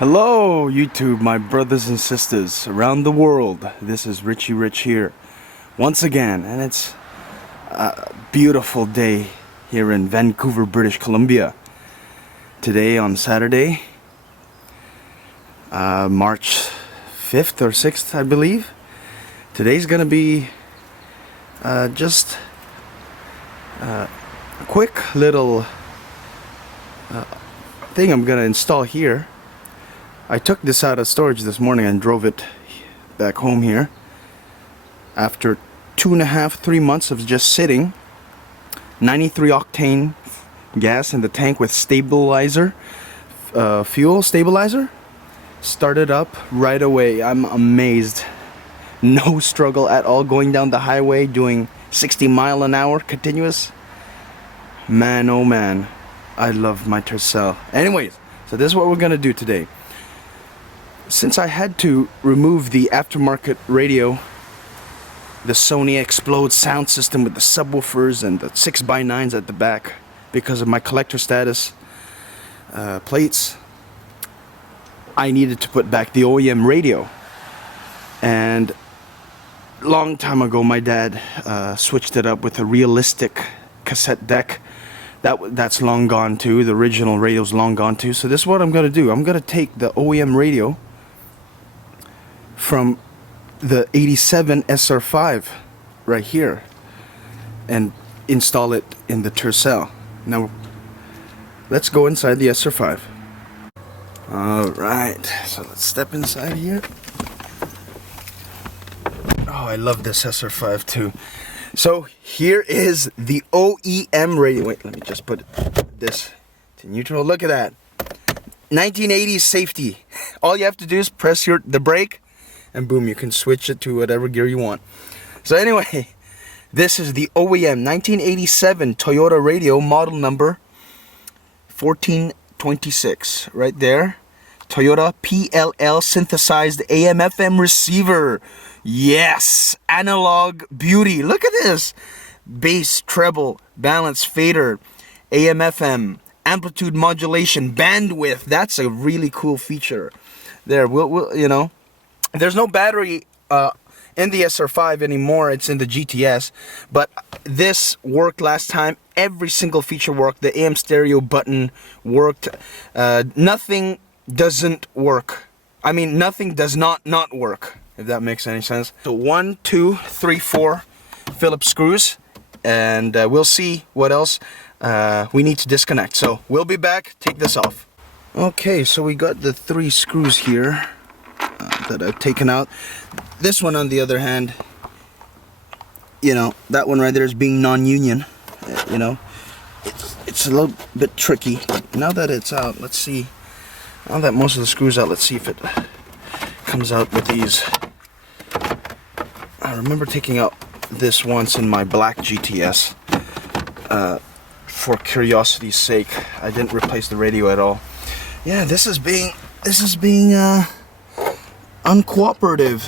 Hello YouTube, my brothers and sisters around the world. This is Richie Rich here once again, and it's a beautiful day here in Vancouver, British Columbia. Today on Saturday, March 5th or 6th, I believe. Today's gonna be just a quick little thing I'm gonna install here. I took this out of storage this morning and drove it back home here after 3 months of just sitting. 93 octane gas in the tank with stabilizer, fuel stabilizer. Started up right away. I'm amazed. No struggle at all going down the highway doing 60 mile an hour continuous. Man, oh man, I love my Tercel. Anyways, so this is what we're gonna do today. Since I had to remove the aftermarket radio, the Sony Explode sound system with the subwoofers and the 6x9s at the back because of my collector status plates, I needed to put back the OEM radio. And long time ago my dad switched it up with a realistic cassette deck. That's long gone too. The original radio's long gone too. So this is what I'm gonna do. I'm gonna take the OEM radio from the 87 SR5 right here and install it in the Tercel. Now let's go inside the SR5. Alright, so let's step inside here. Oh, I love this SR5 too. So here is the OEM radio. Wait, let me just put this to neutral. Look at that. 1980s safety. All you have to do is press the brake and boom, you can switch it to whatever gear you want. So anyway, this is the OEM 1987 Toyota radio, model number 1426 right there. Toyota PLL synthesized AM/FM receiver. Yes, analog beauty. Look at this. Bass, treble, balance, fader, AM/FM, amplitude modulation, bandwidth. That's a really cool feature. There, we'll you know. There's no battery in the SR5 anymore. It's in the GTS, but this worked last time. Every single feature worked. The AM stereo button worked. Nothing doesn't work. I mean, nothing does not work, if that makes any sense. So 1, 2, 3, 4 Phillips screws, and we'll see what else we need to disconnect. So we'll be back. Take this off. Okay, so we got the 3 screws here that I've taken out. This one, on the other hand, you know, that one right there is being non-union. You know, it's a little bit tricky. Now that it's out, let's see. Now that most of the screws out, let's see if it comes out with these. I remember taking out this once in my black GTS for curiosity's sake. I didn't replace the radio at all. Yeah, this is being uncooperative.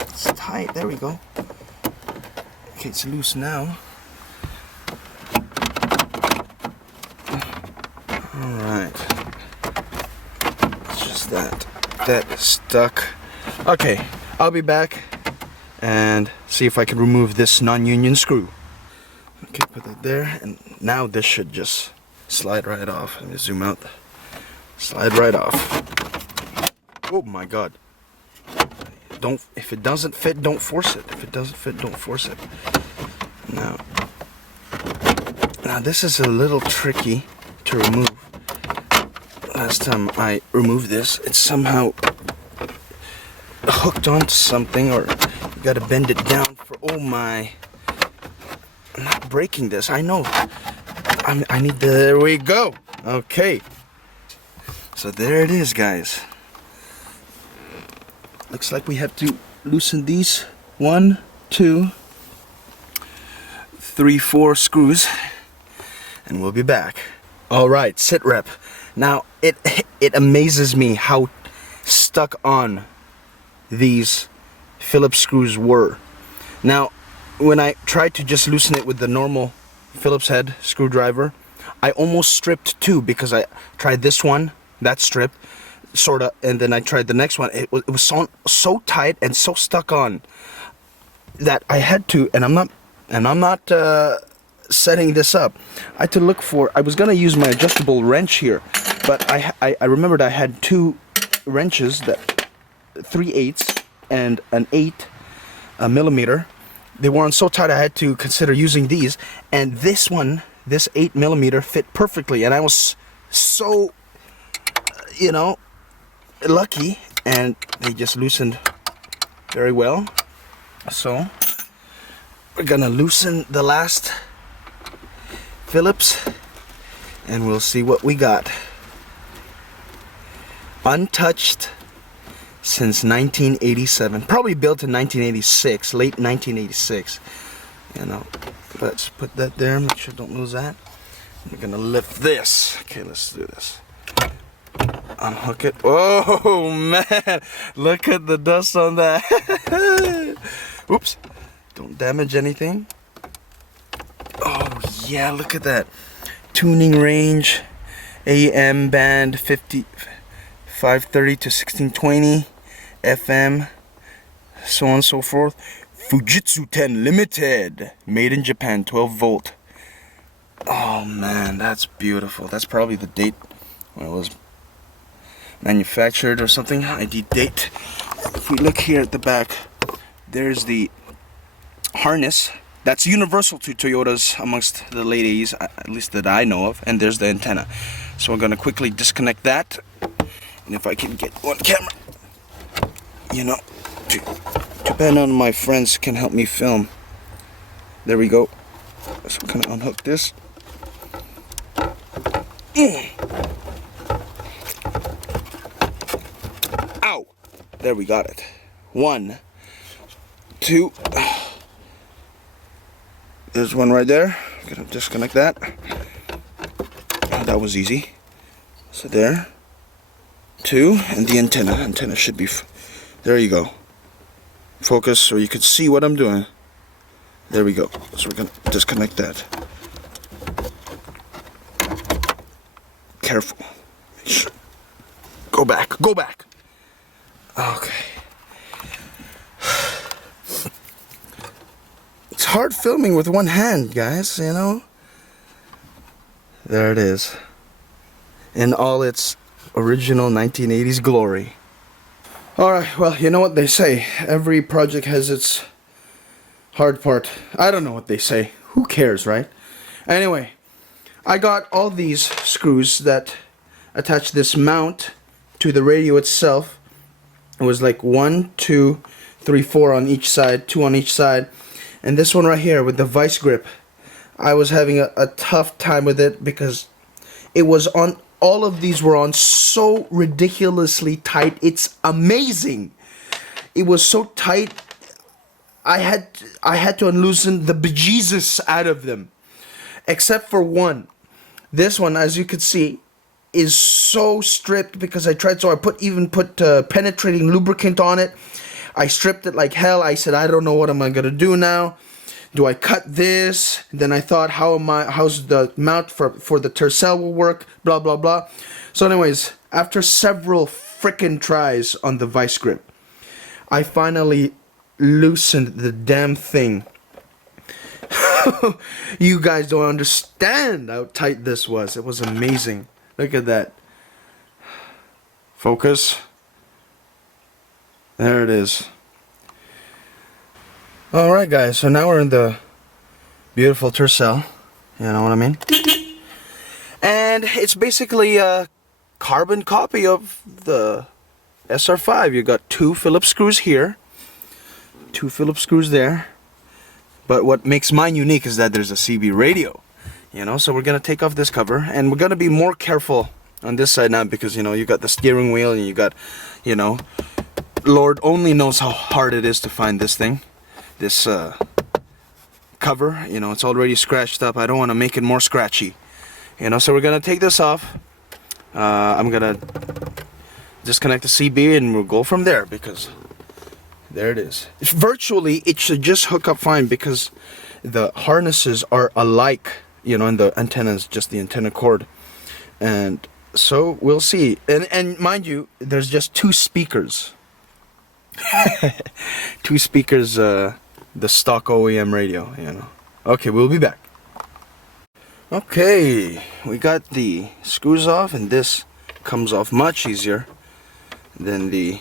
It's tight. There we go. Okay, it's loose now. Alright. It's just that is stuck. Okay, I'll be back and see if I can remove this non-union screw. Okay, put that there, and now this should just slide right off. Let me zoom out. Slide right off. Oh my god. If it doesn't fit, don't force it. If it doesn't fit, don't force it. Now this is a little tricky to remove. Last time I removed this, it's somehow hooked onto something, or you gotta bend it down for, oh my. I'm not breaking this, I know. I need there we go. Okay. So there it is, guys. Looks like we have to loosen these 1, 2, 3, 4 screws, and we'll be back. All right, sit rep. Now it amazes me how stuck on these Phillips screws were. Now, when I tried to just loosen it with the normal Phillips head screwdriver, I almost stripped two because I tried this one, that strip, sort of, and then I tried the next one. It was so tight and so stuck on that I had to, and I'm not setting this up. I had to look for, I was gonna use my adjustable wrench here, but I remembered I had two wrenches, that 3/8 and an 8 millimeter. They weren't so tight I had to consider using these, and this one, this 8 millimeter, fit perfectly, and I was so, you know, lucky, and they just loosened very well. So we're gonna loosen the last Phillips, and we'll see what we got. Untouched since 1987, probably built in 1986, late 1986, you know. Let's put that there, make sure don't lose that. We're gonna lift this. Okay, let's do this. Unhook it. Oh man, look at the dust on that. Oops, don't damage anything. Oh yeah, look at that. Tuning range, AM band 530 to 1620, FM, so on and so forth. Fujitsu 10 Limited, made in Japan, 12 volt. Oh man, that's beautiful. That's probably the date when it was manufactured or something. ID date. If we look here at the back, there's the harness. That's universal to Toyotas amongst the late 80s, at least that I know of. And there's the antenna. So we're going to quickly disconnect that. And if I can get one camera, you know, to bend on my friends can help me film. There we go. So I'm going to unhook this. Ow! There, we got it. 1, 2. There's one right there. I'm gonna disconnect that. Oh, that was easy. So there. 2, and the antenna. Antenna should be. There you go. Focus so you can see what I'm doing. There we go. So we're gonna disconnect that. Careful. Make sure. Go back. Go back. Okay. It's hard filming with one hand, guys, you know? There it is. In all its original 1980s glory. Alright, well, you know what they say. Every project has its hard part. I don't know what they say. Who cares, right? Anyway, I got all these screws that attach this mount to the radio itself. It was like 1, 2, 3, 4 on each side, 2 on each side. And this one right here with the vice grip, I was having a tough time with it because it was on, all of these were on so ridiculously tight. It's amazing. It was so tight, I had to unloosen the bejesus out of them. Except for one. This one, as you can see, is so stripped because I tried, so I even put penetrating lubricant on it. I stripped it like hell. I said, I don't know what am I gonna do now. Do I cut this? Then I thought, how's the mount for the Tercel will work? Blah blah blah. So anyways, after several frickin' tries on the vice grip, I finally loosened the damn thing. You guys don't understand how tight this was. It was amazing. Look at that. Focus. There it is. Alright guys, so now we're in the beautiful Tercel. You know what I mean? And it's basically a carbon copy of the SR5. You got 2 Phillips screws here, 2 Phillips screws there. But what makes mine unique is that there's a CB radio. You know, so we're gonna take off this cover, and we're gonna be more careful on this side now because, you know, you got the steering wheel and you got, you know, Lord only knows how hard it is to find this thing, this cover. You know, it's already scratched up. I don't want to make it more scratchy, you know, so we're gonna take this off. I'm gonna disconnect the CB and we'll go from there because there it is. Virtually it should just hook up fine because the harnesses are alike and the antenna is just the antenna cord. And so we'll see. And mind you, there's just two speakers. Two speakers, the stock OEM radio, Okay, we'll be back. Okay, we got the screws off, and this comes off much easier than the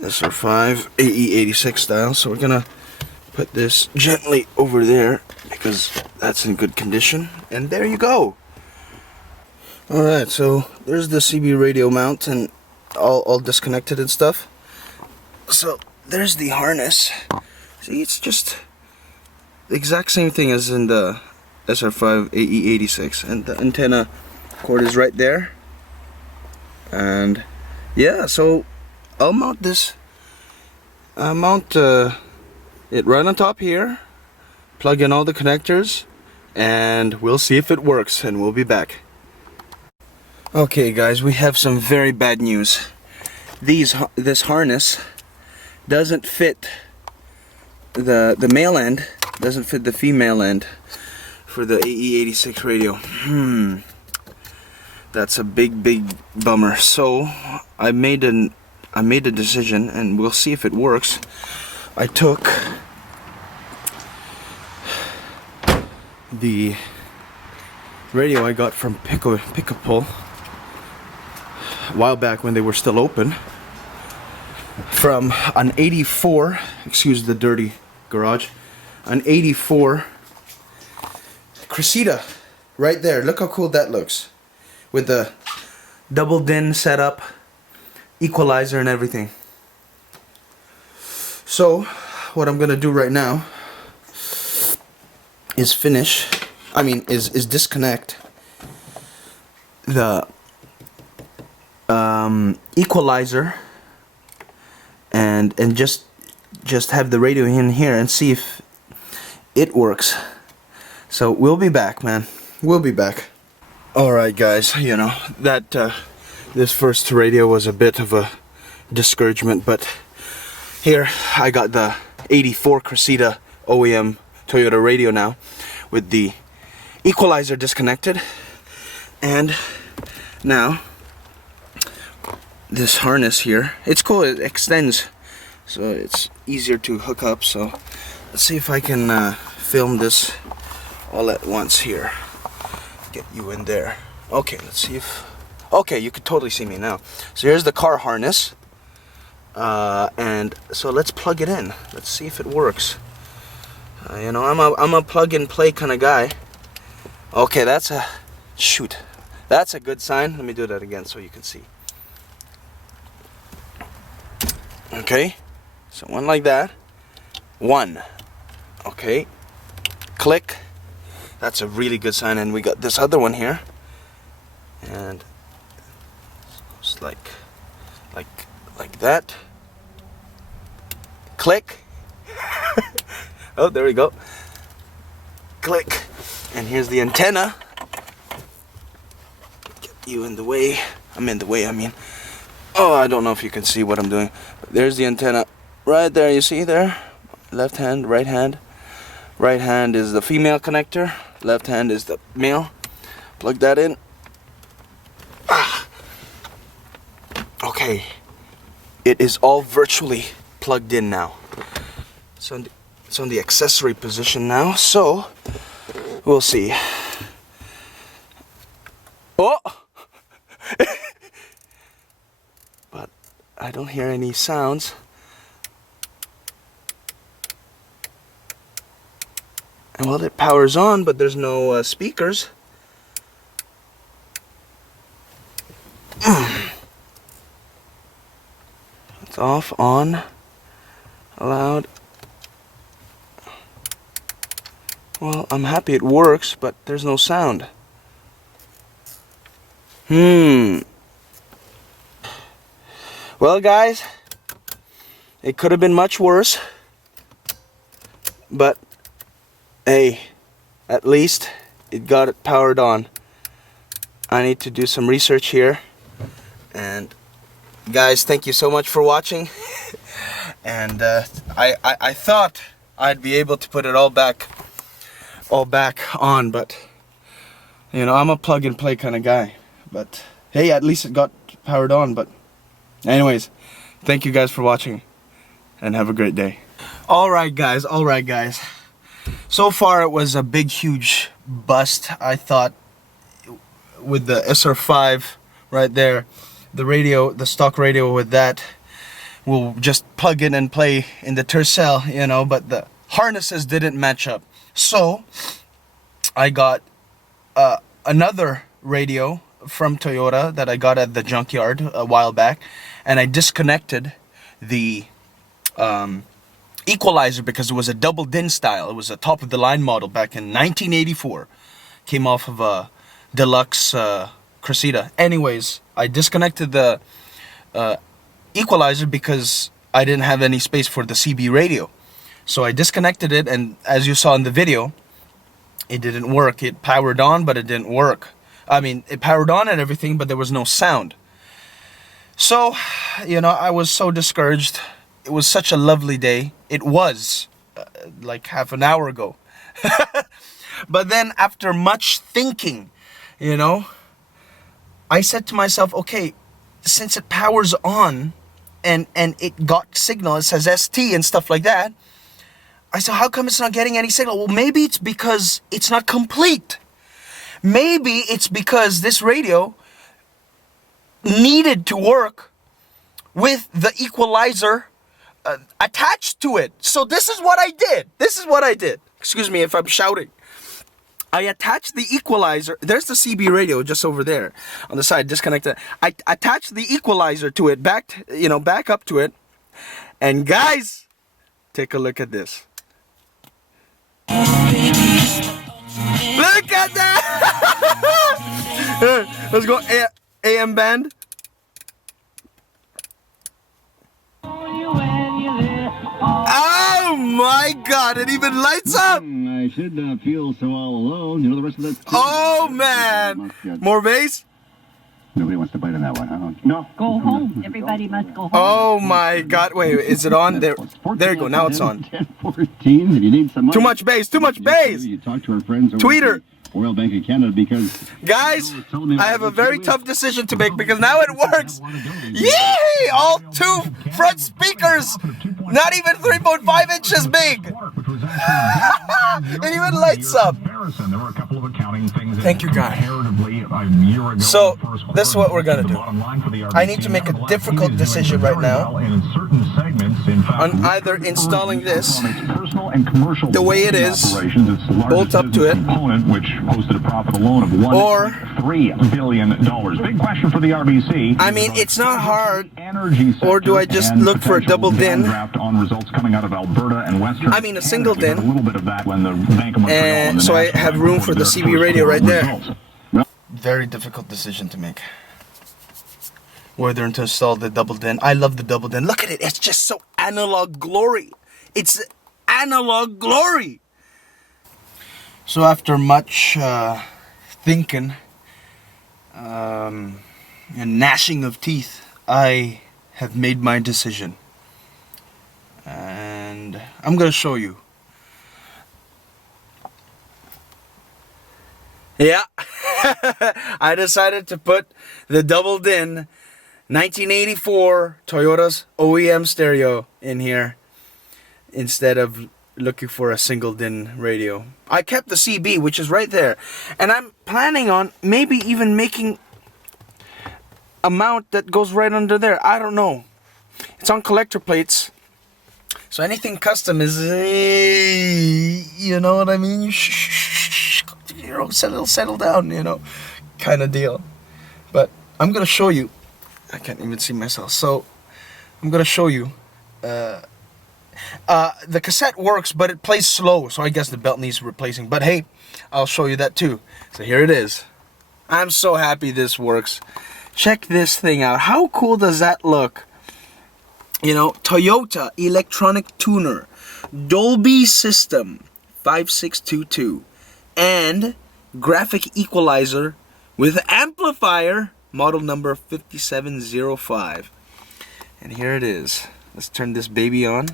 SR5 AE86 style. So we're gonna put this gently over there because that's in good condition. And there you go. Alright, so there's the CB radio mount and all disconnected and stuff. So there's the harness. See, it's just the exact same thing as in the SR5 AE86, and the antenna cord is right there. And yeah, so I'll mount this. Mount it right on top here, plug in all the connectors, and we'll see if it works, and we'll be back. Okay guys, we have some very bad news. This harness doesn't fit the male end, doesn't fit the female end for the AE86 radio. That's a big bummer. So I made a decision, and we'll see if it works. I took the radio I got from Pick-a-Pull a while back when they were still open, from an 84, excuse the dirty garage, an 84 Cressida, right there. Look how cool that looks, with the double DIN setup, equalizer and everything. So what I'm gonna do right now is is disconnect the equalizer and just have the radio in here and see if it works. So we'll be back, man. We'll be back. Alright guys, that this first radio was a bit of a discouragement, but here I got the 84 Cressida OEM Toyota radio now with the equalizer disconnected, and now this harness here, it's cool, it extends so it's easier to hook up. So let's see if I can film this all at once here. Get you in there. Okay, let's see if... Okay, you can totally see me now. So here's the car harness. And so let's plug it in. Let's see if it works. I'm a plug and play kind of guy. Okay, that's a... Shoot. That's a good sign. Let me do that again so you can see. Okay. So one like that. One. Okay. Click. That's a really good sign. And we got this other one here, and it's like that. Click. Oh, there we go. Click. And here's the antenna. Get you in the way. I'm in the way, I mean. Oh, I don't know if you can see what I'm doing. But there's the antenna right there. You see there? Left hand, right hand. Right hand is the female connector. Left hand is the male. Plug that in. Okay. It is all virtually plugged in now. It's on the accessory position now. So we'll see. Oh! But I don't hear any sounds. And well, it powers on, but there's no speakers. It's off, on, allowed. Well, I'm happy it works, but there's no sound. Well, guys, it could have been much worse, but hey, at least it got it powered on. I need to do some research here, and guys, thank you so much for watching. And I thought I'd be able to put it all back all back on, but you know, I'm a plug and play kind of guy. But hey, at least it got powered on. But anyways, thank you guys for watching and have a great day. Alright guys, so far it was a big huge bust. I thought with the SR5 right there, the radio, the stock radio with that, we'll just plug in and play in the Tercel, you know, but the harnesses didn't match up. So I got another radio from Toyota that I got at the junkyard a while back, and I disconnected the equalizer because it was a double DIN style. It was a top of the line model back in 1984. Came off of a deluxe Cressida. Anyways, I disconnected the equalizer because I didn't have any space for the CB radio. So I disconnected it, and as you saw in the video, it didn't work. It powered on, but it didn't work. I mean, it powered on and everything, but there was no sound. So, you know, I was so discouraged. It was such a lovely day. It was like half an hour ago. But then after much thinking, you know, I said to myself, okay, since it powers on and it got signal, it says ST and stuff like that, I said, how come it's not getting any signal? Well, maybe it's because it's not complete. Maybe it's because this radio needed to work with the equalizer attached to it. So this is what I did. Excuse me if I'm shouting. I attached the equalizer. There's the CB radio just over there on the side, disconnected. I attached the equalizer to it, back up to it. And guys, take a look at this. Look at that! Let's go AM band. Oh my God! It even lights up. I should not feel so all alone. You know the rest of that. Oh man! More bass. Nobody wants to bite on that one, huh? No. Go home. Everybody must go home. Oh my God! Wait, is it on? There you go. Now it's on. 10-14. If you need some money, Too much bass. Too much bass. You talk to our friends over Tweeter. at the Royal Bank of Canada, because guys, I have a very tough decision to make because now it works. Yay! All two front speakers, not even 3.5 inches big. It even lights up. Thank you, God. So, this is what we're gonna do. I need to make a difficult decision right now on either installing this the way it is, bolt up to it, which posted a profit alone of $1.3 billion. Big question for the RBC. I mean, it's not hard. Or do I just look for a double DIN? On results coming out of Alberta and Western. I mean, a single DIN. A little bit of that when the Bank of Montreal and so I have room for the CB radio right there. Very difficult decision to make. Whether to install the double DIN. I love the double DIN. Look at it. It's just so analog glory. It's analog glory. So after much thinking and gnashing of teeth, I have made my decision. And I'm going to show you. Yeah, I decided to put the double DIN 1984 Toyota's OEM stereo in here instead of looking for a single DIN radio. I kept the CB, which is right there, and I'm planning on maybe even making a mount that goes right under there. I don't know. It's on collector plates, so anything custom is, you know what I mean? You know, settle down, you know, kind of deal. But I'm gonna show you. I can't even see myself. So I'm gonna show you. The cassette works, but it plays slow, so I guess the belt needs replacing. But hey, I'll show you that too. So here it is. I'm so happy this works. Check this thing out. How cool does that look? You know, Toyota electronic tuner, Dolby system 5622, and graphic equalizer with amplifier, model number 5705. And here it is. Let's turn this baby on.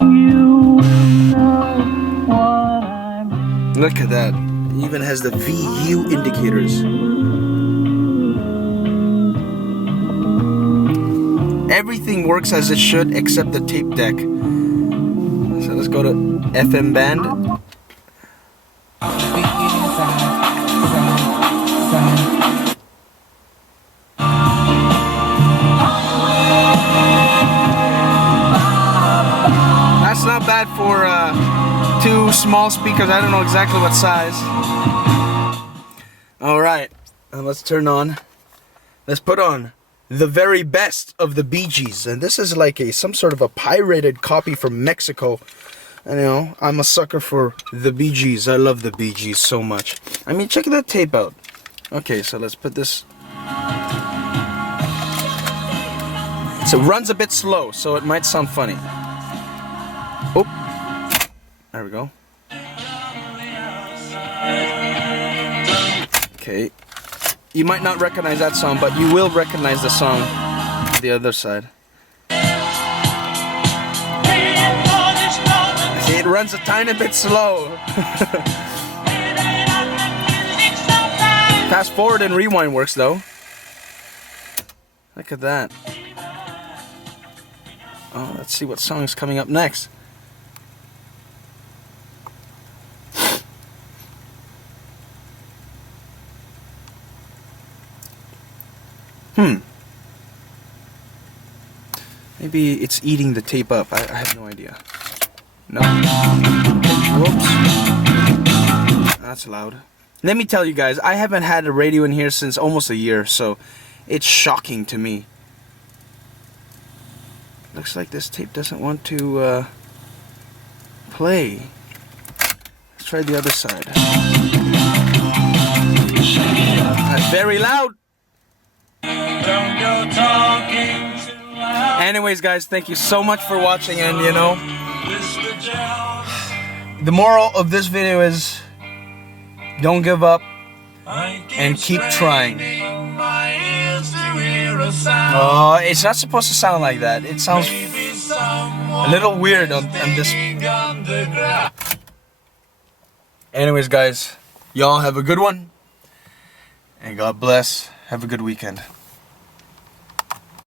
You know what I'm Look at that. It even has the VU indicators. Everything works as it should except the tape deck. So let's go to FM band. That's not bad for 2 small speakers. I don't know exactly what size. Alright, let's turn on. Let's put on the very best of the Bee Gees. And this is like some sort of a pirated copy from Mexico. And you know, I'm a sucker for the Bee Gees. I love the Bee Gees so much. I mean, check that tape out. Okay, so let's put this. So it runs a bit slow, so it might sound funny. Oh, there we go. Okay. You might not recognize that song, but you will recognize the song on the other side. See, it runs a tiny bit slow. Fast forward and rewind works though. Look at that. Oh, let's see what song is coming up next. Maybe it's eating the tape up. I have no idea. No. Whoops. That's loud. Let me tell you guys, I haven't had a radio in here since almost a year, so it's shocking to me. Looks like this tape doesn't want to play. Let's try the other side. That's very loud. Anyways, guys, thank you so much for watching, and you know, the moral of this video is don't give up and keep trying. Oh, it's not supposed to sound like that. It sounds a little weird on this. Anyways, guys, y'all have a good one, and God bless. Have a good weekend.